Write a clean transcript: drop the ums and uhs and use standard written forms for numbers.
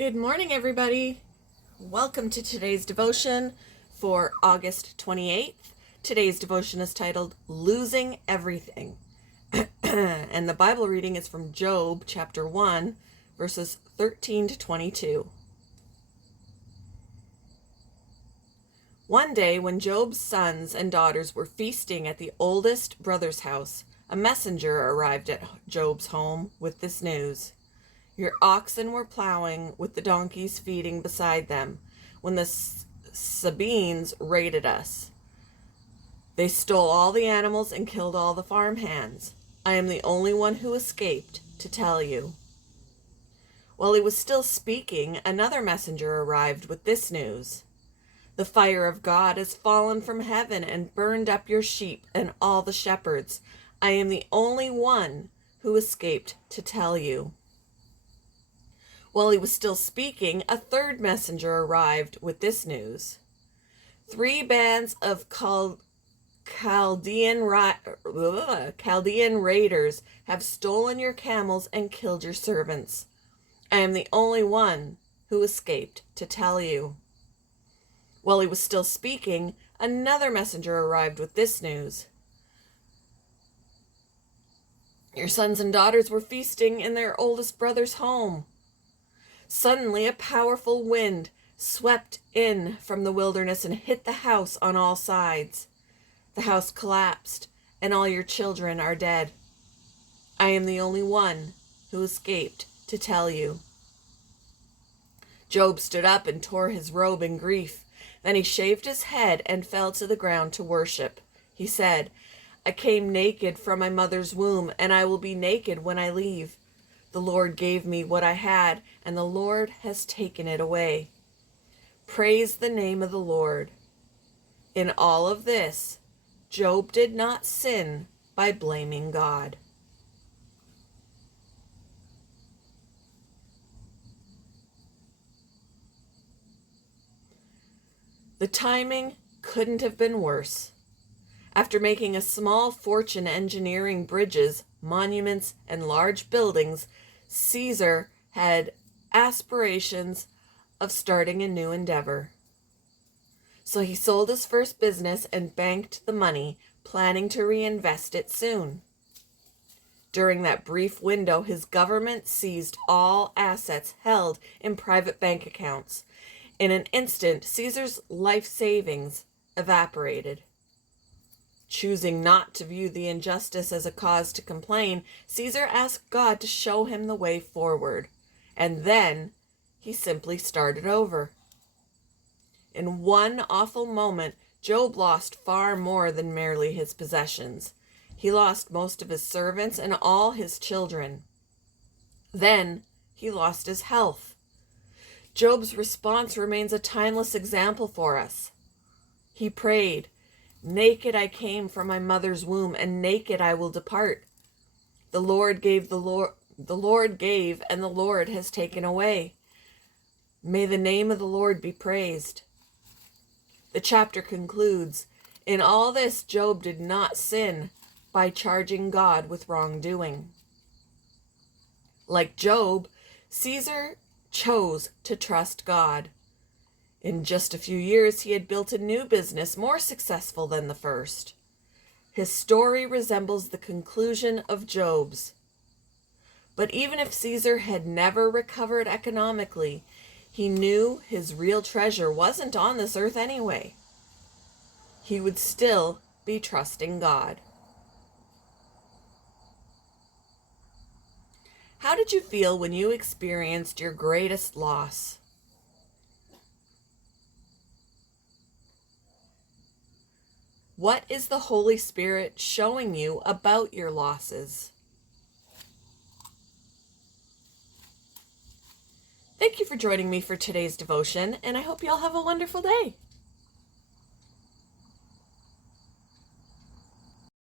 Good morning, everybody. Welcome to today's devotion for August 28th. Today's devotion is titled Losing Everything. And the Bible reading is from Job chapter 1, verses 13 to 22. One day, when Job's sons and daughters were feasting at the oldest brother's house, a messenger arrived at Job's home with this news. Your oxen were plowing with the donkeys feeding beside them when the Sabeans raided us. They stole all the animals and killed all the farm hands. I am the only one who escaped to tell you. While he was still speaking, another messenger arrived with this news. The fire of God has fallen from heaven and burned up your sheep and all the shepherds. I am the only one who escaped to tell you. While he was still speaking, a third messenger arrived with this news. 3 bands of Chaldean raiders have stolen your camels and killed your servants. I am the only one who escaped to tell you. While he was still speaking, another messenger arrived with this news. Your sons and daughters were feasting in their oldest brother's home. Suddenly, a powerful wind swept in from the wilderness and hit the house on all sides. The house collapsed, and all your children are dead. I am the only one who escaped to tell you. Job stood up and tore his robe in grief. Then he shaved his head and fell to the ground to worship. He said, I came naked from my mother's womb, and I will be naked when I leave. The Lord gave me what I had, and the Lord has taken it away. Praise the name of the Lord. In all of this, Job did not sin by blaming God. The timing couldn't have been worse. After making a small fortune engineering bridges, monuments, and large buildings, Caesar had aspirations of starting a new endeavor. So he sold his first business and banked the money, planning to reinvest it soon. During that brief window, his government seized all assets held in private bank accounts. In an instant, Caesar's life savings evaporated. Choosing not to view the injustice as a cause to complain, Caesar asked God to show him the way forward, and then he simply started over. In one awful moment, Job lost far more than merely his possessions. He lost most of his servants and all his children. Then he lost his health. Job's response remains a timeless example for us. He prayed, Naked I came from my mother's womb, and naked I will depart. The Lord gave, and the Lord has taken away. May the name of the Lord be praised. The chapter concludes, in all this Job did not sin by charging God with wrongdoing. Like Job, Caesar chose to trust God. In just a few years, he had built a new business more successful than the first. His story resembles the conclusion of Job's. But even if Caesar had never recovered economically, he knew his real treasure wasn't on this earth anyway. He would still be trusting God. How did you feel when you experienced your greatest loss? What is the Holy Spirit showing you about your losses? Thank you for joining me for today's devotion, and I hope you all have a wonderful day.